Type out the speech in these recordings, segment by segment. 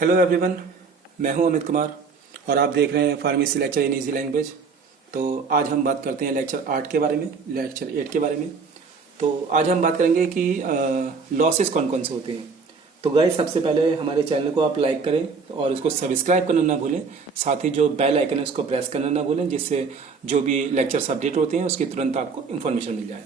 Hello everyone, मैं हूं अमित कुमार और आप देख रहे हैं pharmacy lecture in easy language. तो आज हम बात करते हैं लेक्चर 8 के बारे में, लेक्चर 8 के बारे में। तो आज हम बात करेंगे कि लॉसेस कौन कौन से होते हैं। तो गाइस, सबसे पहले हमारे चैनल को आप लाइक करें और उसको सब्सक्राइब करना ना भूलें। साथ ही जो बेल आइकन है उसको प्रेस करना ना भूलें, जिससे जो भी लेक्चर्स अपडेट होते हैं उसकी तुरंत आपको इन्फॉर्मेशन मिल जाए।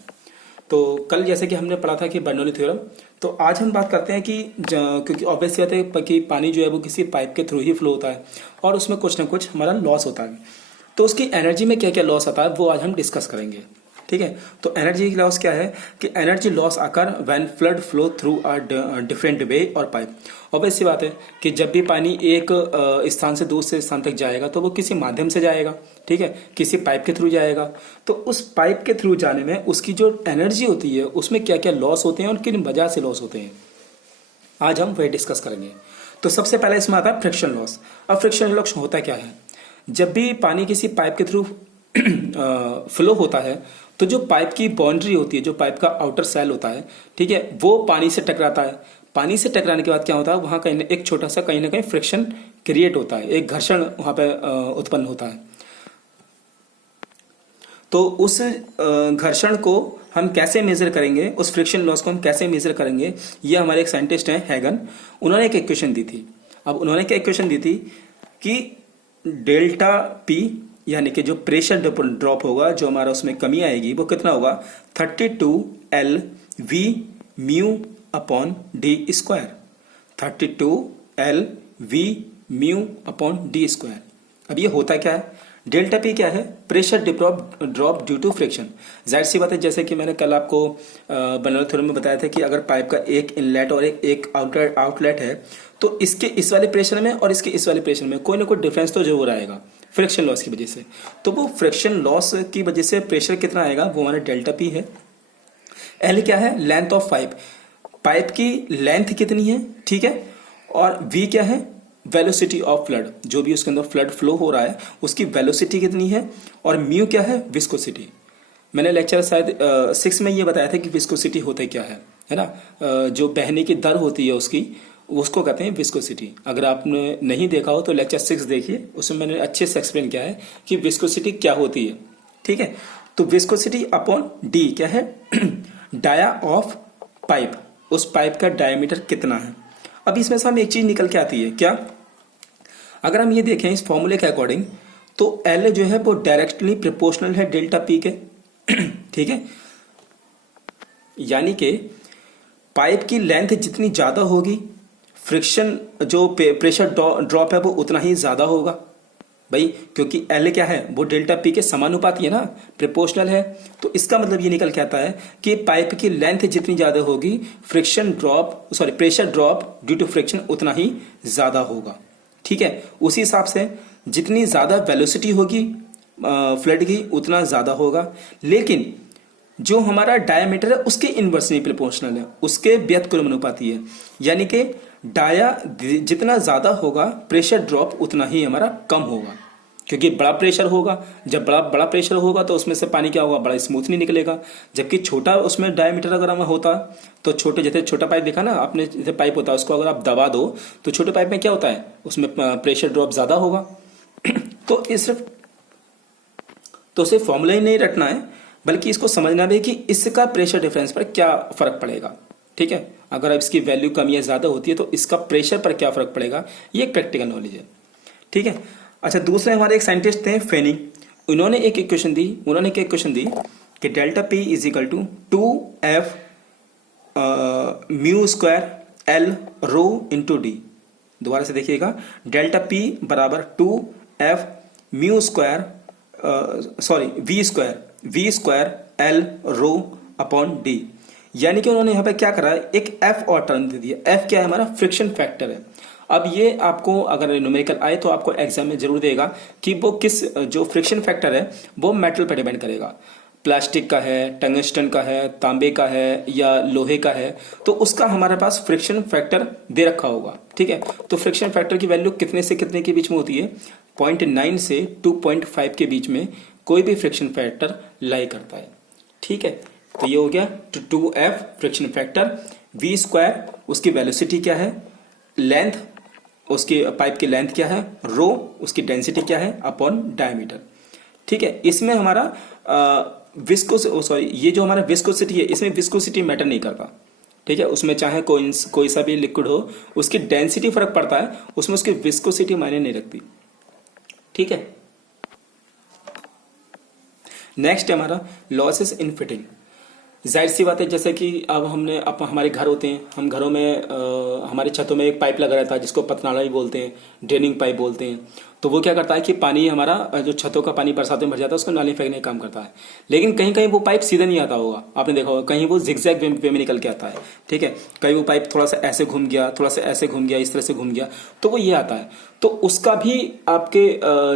तो कल जैसे कि हमने पढ़ा था कि बर्नौली थ्योरम, तो आज हम बात करते हैं कि क्योंकि ऑब्वियस बात है कि पानी जो है वो किसी पाइप के थ्रू ही फ्लो होता है और उसमें कुछ ना कुछ हमारा लॉस होता है। तो उसकी एनर्जी में क्या क्या लॉस आता है वो आज हम डिस्कस करेंगे। ठीक है, तो एनर्जी की लॉस क्या है कि एनर्जी लॉस आकर when flood flow through a different way और पाइप। ऑब्वियस सी बात है कि जब भी पानी एक स्थान से दूसरे स्थान तक जाएगा तो वो किसी माध्यम से जाएगा, ठीक है, किसी पाइप के थ्रू जाएगा। तो उस पाइप के थ्रू जाने में उसकी जो एनर्जी होती है उसमें क्या क्या लॉस होते हैं और किन वजह से लॉस होते हैं, आज हम वही डिस्कस करेंगे। तो सबसे पहले इसमें आता है फ्रिक्शन लॉस। अब फ्रिक्शन लॉस होता क्या है? जब भी पानी किसी पाइप के थ्रू फ्लो होता है तो जो पाइप की बाउंड्री होती है, जो पाइप का आउटर सेल होता है, ठीक है, वो पानी से टकराता है। पानी से टकराने के बाद क्या होता है, वहां कहीं एक छोटा सा कहीं ना कहीं फ्रिक्शन क्रिएट होता है, एक घर्षण वहां पे उत्पन्न होता है। तो उस घर्षण को हम कैसे मेजर करेंगे, उस फ्रिक्शन लॉस को हम कैसे मेजर करेंगे, ये हमारे एक साइंटिस्ट हैं हैगन, उन्होंने एक इक्वेशन दी थी। अब उन्होंने क्या इक्वेशन दी थी कि डेल्टा पी यानी कि जो प्रेशर ड्रॉप होगा, जो हमारा उसमें कमी आएगी, वो कितना होगा 32L V mu upon d square. 32L V mu upon d square. अब ये होता क्या है? डेल्टा पी क्या है? Pressure drop due to friction. जाहिर सी बात है, जैसे कि मैंने कल आपको बर्नौली थ्योरम में बताया था कि अगर पाइप का एक इनलेट और एक आउटलेट है तो इसके इस वाले प्रेशर में और इसके इस वाले प्रेशर में कोई ना कोई डिफरेंस तो जरूर आएगा फ्रिक्शन लॉस की वजह से। तो वो फ्रिक्शन लॉस की वजह से प्रेशर कितना आएगा, वो हमारा डेल्टा पी है। एल क्या है? लेंथ ऑफ पाइप, पाइप की लेंथ कितनी है, ठीक है। और वी क्या है? वेलोसिटी ऑफ फ्लड, जो भी उसके अंदर फ्लड फ्लो हो रहा है उसकी वेलोसिटी कितनी है। और म्यू क्या है? विस्कोसिटी। मैंने लेक्चर शायद 6 में ये बताया था कि विस्कोसिटी होता क्या है ना। जो बहने की दर होती है उसकी, उसको कहते हैं विस्कोसिटी। अगर आपने नहीं देखा हो तो लेक्चर 6 देखिए, उसमें मैंने अच्छे से एक्सप्लेन किया है कि विस्कोसिटी क्या होती है, ठीक है। तो विस्कोसिटी अपॉन डी क्या है? डाया ऑफ पाइप, उस पाइप का डायमीटर कितना है। अब इसमें से हम एक चीज निकल के आती है क्या, अगर हम ये देखें इस फॉर्मूले के अकॉर्डिंग, तो एल जो है वो डायरेक्टली प्रोपोर्शनल है डेल्टा पी के, ठीक है। यानी कि पाइप की लेंथ जितनी ज्यादा होगी, फ्रिक्शन जो प्रेशर ड्रॉप है वो उतना ही ज्यादा होगा भाई, क्योंकि एल क्या है, वो डेल्टा पी के समानुपाती है ना, प्रोपोर्शनल है। तो इसका मतलब ये निकल के आता है कि पाइप की लेंथ जितनी ज्यादा होगी, pressure drop due to friction उतना ही ज्यादा होगा, ठीक है। उसी हिसाब से जितनी ज्यादा वेलोसिटी होगी फ्लड की उतना ज्यादा होगा, लेकिन जो हमारा डायमीटर है उसके इनवर्सली प्रोपोर्शनल है, उसके व्यतिक्रमानुपाती है। यानी कि डाया जितना ज्यादा होगा प्रेशर ड्रॉप उतना ही हमारा कम होगा, क्योंकि बड़ा प्रेशर होगा। जब बड़ा प्रेशर होगा तो उसमें से पानी क्या होगा, बड़ा स्मूथली निकलेगा। जबकि छोटा उसमें डायमीटर अगर हमें होता तो जैसे छोटा पाइप देखा ना आपने, जैसे पाइप होता है उसको अगर आप दबा दो तो छोटे पाइप में क्या होता है, उसमें प्रेशर ड्रॉप ज्यादा होगा। तो सिर्फ फॉर्मूला ही नहीं रटना है, बल्कि इसको समझना भी कि इसका प्रेशर डिफरेंस पर क्या फर्क पड़ेगा, ठीक है। अगर अब इसकी वैल्यू कम या ज्यादा होती है तो इसका प्रेशर पर क्या फर्क पड़ेगा, ये एक प्रैक्टिकल नॉलेज है, ठीक है। अच्छा, दूसरे हमारे एक साइंटिस्ट थे फेनिंग, उन्होंने एक इक्वेशन दी कि delta p is equal to 2F mu square l rho into d. दोबारा से देखिएगा, डेल्टा पी बराबर 2F mu square v square l rho upon d. यानी कि उन्होंने यहाँ पे क्या करा, एक एफ और टर्म दे दिया। एफ क्या है? हमारा फ्रिक्शन फैक्टर है। अब ये आपको अगर न्यूमेरिकल आए तो आपको एग्जाम में जरूर देगा कि वो किस, जो फ्रिक्शन फैक्टर है वो मेटल पर डिपेंड करेगा, प्लास्टिक का है, टंगस्टन का है, तांबे का है या लोहे का है, तो उसका हमारे पास फ्रिक्शन फैक्टर दे रखा होगा, ठीक है। तो फ्रिक्शन फैक्टर की वैल्यू कितने से कितने के बीच में होती है? 0.9 से 2.5 के बीच में कोई भी फ्रिक्शन फैक्टर लाई करता है, ठीक है। तो ये हो गया 2F friction factor. V square उसकी वेलोसिटी क्या है, लेंथ उसकी पाइप की लेंथ क्या है, रो, उसकी डेंसिटी क्या है अपॉन डायमीटर। ठीक है, इसमें हमारा ये जो हमारा विस्कोसिटी है, इसमें विस्कोसिटी मैटर नहीं करता। ठीक है, उसमें चाहे कोई सा भी लिक्विड हो, उसकी डेंसिटी फर्क पड़ता है, उसमें उसकी विस्कोसिटी मायने नहीं रखती। ठीक है, नेक्स्ट है हमारा लॉसेस इन फिटिंग। जाहिर सी बात है, जैसे कि अब हमारे घर होते हैं, हम घरों में हमारे छतों में एक पाइप लगा रहता है जिसको पतनाला भी बोलते हैं, ड्रेनिंग पाइप बोलते हैं। तो वो क्या करता है कि पानी हमारा जो छतों का पानी बरसात में भर जाता है उसको नाली फेंकने का काम करता है। लेकिन कहीं कहीं वो पाइप सीधा नहीं आता होगा, आपने देखा होगा, कहीं वो जिगजैग वे में निकल के आता है। ठीक है, कहीं वो पाइप थोड़ा सा ऐसे घूम गया, थोड़ा सा ऐसे घूम गया, इस तरह से घूम गया, तो वो ये आता है। तो उसका भी आपके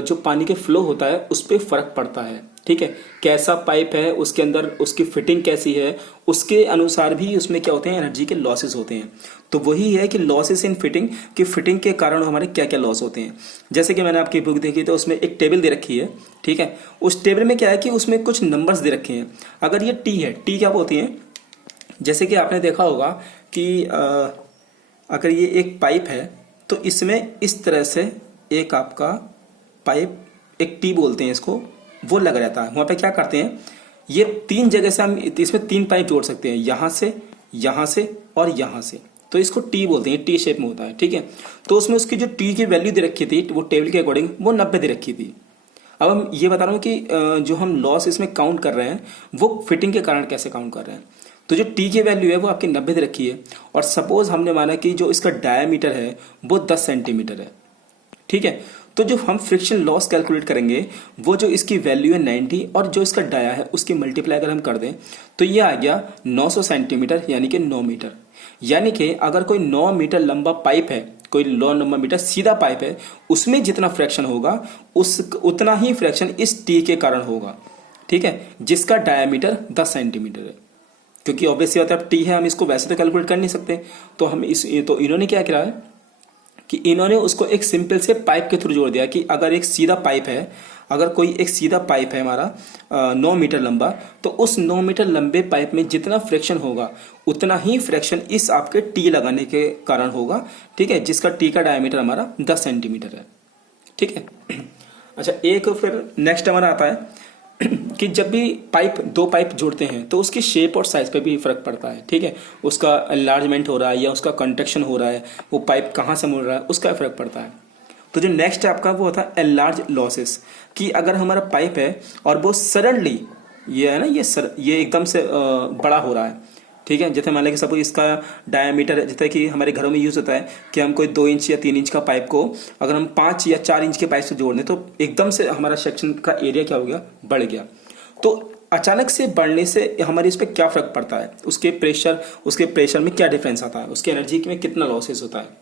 जो पानी के फ्लो होता है उस पर फर्क पड़ता है। ठीक है, कैसा पाइप है, उसके अंदर उसकी फिटिंग कैसी है, उसके अनुसार भी उसमें क्या होते हैं, एनर्जी के लॉसेस होते हैं। तो वही है कि लॉसेस इन फिटिंग, कि फिटिंग के कारण हमारे क्या क्या लॉस होते हैं। जैसे कि मैंने आपकी बुक देखी तो उसमें एक टेबल दे रखी है। ठीक है, उस टेबल में क्या है कि उसमें कुछ नंबर्स दे रखे हैं। अगर ये टी है, टी क्या होती है, जैसे कि आपने देखा होगा कि अगर ये एक पाइप है तो इसमें इस तरह से एक आपका पाइप, एक टी बोलते हैं इसको, वो लग रहता है। वहां पे क्या करते हैं, ये 3 जगह से हम इसमें 3 पाइप जोड़ सकते हैं, यहां से और यहां से। तो इसको टी बोलते हैं, टी शेप में होता है। ठीक है, तो उसमें उसकी जो टी की वैल्यू दे रखी थी वो टेबल के अकॉर्डिंग वो 90 दे रखी थी। अब हम ये बता रहा हूँ कि जो हम लॉस इसमें काउंट कर रहे हैं वो फिटिंग के कारण कैसे काउंट कर रहे हैं। तो जो टी की वैल्यू है वो आपकी 90 दे रखी है, और सपोज हमने माना कि जो इसका डायमीटर है वो 10 सेंटीमीटर है। ठीक है, तो जो हम फ्रिक्शन लॉस कैलकुलेट करेंगे वो जो इसकी वैल्यू है 90 और जो इसका डाया है उसकी मल्टीप्लाई अगर हम कर दें तो ये आ गया 900 सेंटीमीटर, यानी कि 9 मीटर। यानी कि अगर कोई 9 मीटर लंबा पाइप है, कोई 9 लंबा मीटर सीधा पाइप है, उसमें जितना फ्रैक्शन होगा उतना ही फ्रैक्शन इस टी के कारण होगा। ठीक है, जिसका डायमीटर 10 सेंटीमीटर है। क्योंकि ऑब्वियसली बात है, अब टी है, हम इसको वैसे तो कैलकुलेट कर नहीं सकते, तो इन्होंने क्या किया है कि इन्होंने उसको एक सिंपल से पाइप के थ्रू जोड़ दिया कि अगर एक सीधा पाइप है, अगर कोई एक सीधा पाइप है हमारा 9 मीटर लंबा, तो उस 9 मीटर लंबे पाइप में जितना फ्रैक्शन होगा उतना ही फ्रैक्शन इस आपके टी लगाने के कारण होगा। ठीक है, जिसका टी का डायमीटर हमारा 10 सेंटीमीटर है। ठीक है, अच्छा, एक फिर नेक्स्ट हमारा आता है कि जब भी दो पाइप जोड़ते हैं तो उसकी शेप और साइज पे भी फर्क पड़ता है। ठीक है, उसका एनलार्जमेंट हो रहा है या उसका कंट्रैक्शन हो रहा है, वो पाइप कहाँ से मुड़ रहा है, उसका फर्क पड़ता है। तो जो नेक्स्ट है आपका वो होता है एनलार्ज लॉसेस, कि अगर हमारा पाइप है और वो सडनली ये है ना, ये एकदम से बड़ा हो रहा है। ठीक है, जैसे मान लें कि सपोज इसका डायमीटर, जैसे कि हमारे घरों में यूज होता है कि हम कोई 2 इंच या 3 इंच का पाइप को अगर हम 5 या 4 इंच के पाइप से जोड़ दें तो एकदम से हमारा सेक्शन का एरिया क्या हो गया, बढ़ गया। तो अचानक से बढ़ने से हमारे इस पर क्या फर्क पड़ता है, उसके प्रेशर में क्या डिफरेंस आता है, उसकी एनर्जी में कितना लॉसेस होता है।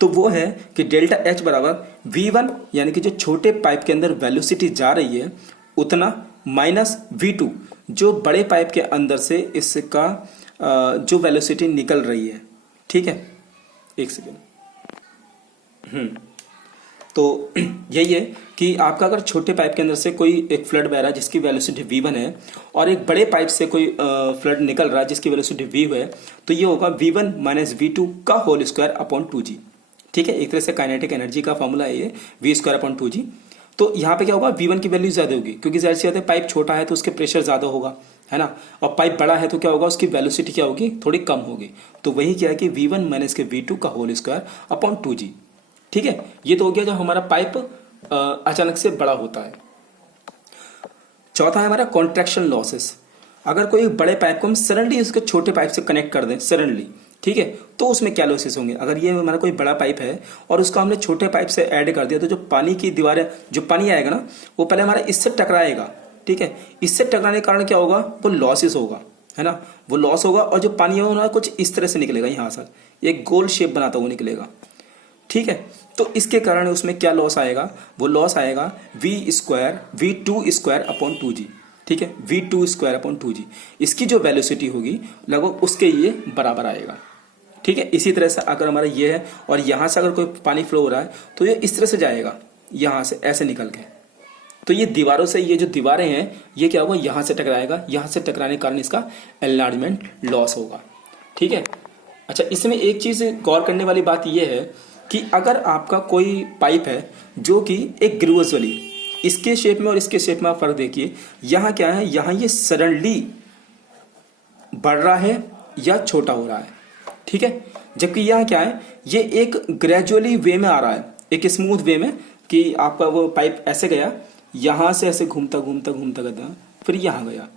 तो वो है कि डेल्टा एच बराबर V1, यानी कि जो छोटे पाइप के अंदर वेलोसिटी जा रही है उतना, माइनस V2 जो बड़े पाइप के अंदर से इसका जो वेलोसिटी निकल रही है। ठीक है, एक सेकेंड। तो यही है कि आपका अगर छोटे पाइप के अंदर से कोई एक फ्लड बह रहा है जिसकी वेलोसिटी V1 है, और एक बड़े पाइप से कोई फ्लड निकल रहा है जिसकी वेलोसिटी V है, तो ये होगा V1 माइनस V2 का होल स्क्वायर अपॉन 2G। ठीक है, एक तरह से काइनेटिक एनर्जी का फॉर्मूला है ये, V स्क्वायर अपॉन 2G। तो यहाँ पे क्या होगा, V1 की वैल्यू ज्यादा होगी, क्योंकि जाहिर सी बात है पाइप छोटा है तो उसके प्रेशर ज्यादा होगा, है ना, और पाइप बड़ा है तो क्या होगा, उसकी वेलोसिटी क्या होगी, थोड़ी कम होगी। तो वही क्या है कि V1 माइनस के V2 का होल स्क्वायर अपॉन 2G। ठीक है, ये तो हो गया जब हमारा पाइप अचानक से बड़ा होता है। चौथा है हमारा कॉन्ट्रैक्शन लॉसेस। अगर कोई बड़े पाइप को हम सडनली उसके छोटे पाइप से कनेक्ट कर दें सडनली, ठीक है, तो उसमें क्या लॉसेस होंगे। अगर ये हमारा कोई बड़ा पाइप है और उसको हमने छोटे पाइप से ऐड कर दिया तो जो पानी की दीवारें, जो पानी आएगा ना, वो पहले हमारा इससे टकराएगा। ठीक है, इससे टकराने के कारण क्या होगा, वो लॉसेस होगा, है ना, वो लॉस होगा, और जो पानी है कुछ इस तरह से निकलेगा, यहाँ से एक गोल शेप बनाता हुआ निकलेगा। ठीक है, तो इसके कारण उसमें क्या लॉस आएगा, वो लॉस आएगा V2 स्क्वायर अपॉन 2G। ठीक है, V2 स्क्वायर अपॉन 2G, इसकी जो वेलोसिटी होगी लगभग उसके ये बराबर आएगा। ठीक है, इसी तरह से अगर हमारा ये है और यहाँ से अगर कोई पानी फ्लो हो रहा है तो ये इस तरह से जाएगा, यहाँ से ऐसे निकल के, तो ये दीवारों से, ये जो दीवारें हैं ये क्या होगा, यहाँ से टकराएगा, यहाँ से टकराने के कारण इसका एनलार्जमेंट लॉस होगा। ठीक है, अच्छा, इसमें एक चीज गौर करने वाली बात यह है कि अगर आपका कोई पाइप है जो कि एक ग्रूवजली, इसके शेप में और इसके शेप में आप फर्क देखिए, यहाँ क्या है, यहाँ ये सडनली बढ़ रहा है या छोटा हो रहा है, ठीक है। जबकि यहाँ क्या है, ये एक ग्रेजुअली वे में आ रहा है, एक स्मूथ वे में, कि आपका वो पाइप ऐसे गया, यहाँ से ऐसे घूमता घूमता घूमता गया, फिर यहाँ गया।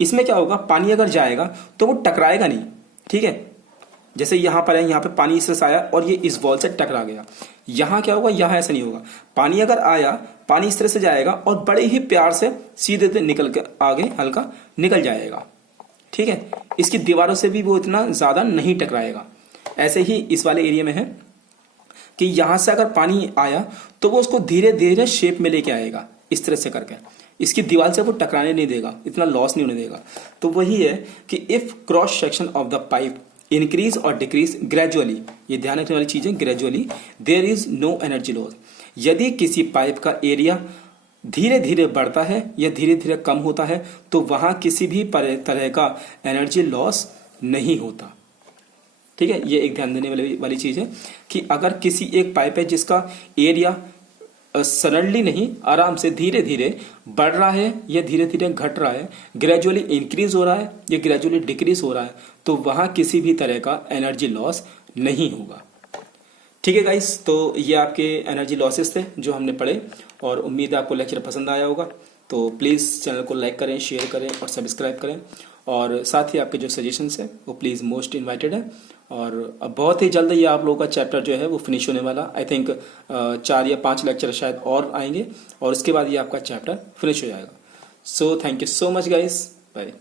इसमें क्या होगा, पानी अगर जाएगा तो वो टकराएगा नहीं, ठीक है। जैसे यहाँ पर है, यहाँ पे पानी इस तरह से आया और ये इस वॉल से टकरा गया, यहाँ क्या होगा, यहाँ ऐसा नहीं होगा। पानी अगर आया, पानी इस तरह से जाएगा और बड़े ही प्यार से सीधे से निकल के आगे हल्का निकल जाएगा, ठीक है। इसकी दीवारों से भी वो इतना ज्यादा नहीं टकराएगा। ऐसे ही इस वाले एरिया में है कि यहां से अगर पानी आया तो वो उसको धीरे धीरे शेप में लेके आएगा, इस तरह से करके इसकी दीवार से वो टकराने नहीं देगा, इतना लॉस नहीं होने देगा। तो वही है कि if cross section of the pipe increase और डिक्रीज ग्रेजुअली, ये ध्यान रखने वाली चीज है, gradually there is no energy loss. यदि किसी पाइप का एरिया धीरे धीरे बढ़ता है या धीरे धीरे कम होता है तो वहां किसी भी तरह का एनर्जी लॉस नहीं होता, ठीक है। ये एक ध्यान देने वाली चीज है कि अगर किसी एक पाइप है जिसका एरिया सडनली नहीं, आराम से धीरे धीरे बढ़ रहा है या धीरे धीरे घट रहा है, ग्रेजुअली इंक्रीज हो रहा है या ग्रेजुअली डिक्रीज हो रहा है, तो वहां किसी भी तरह का एनर्जी लॉस नहीं होगा, ठीक है गाइस। तो ये आपके एनर्जी लॉसेस थे जो हमने पढ़े, और उम्मीद है आपको लेक्चर पसंद आया होगा। तो प्लीज़ चैनल को लाइक करें, शेयर करें और सब्सक्राइब करें, और साथ ही आपके जो सजेशंस हैं वो प्लीज़ मोस्ट इनवाइटेड है। और अब बहुत ही जल्द ये आप लोगों का चैप्टर जो है वो फिनिश होने वाला, आई थिंक 4 या 5 लेक्चर शायद और आएंगे, और उसके बाद ये आपका चैप्टर फिनिश हो जाएगा। So thank you so much guys, bye.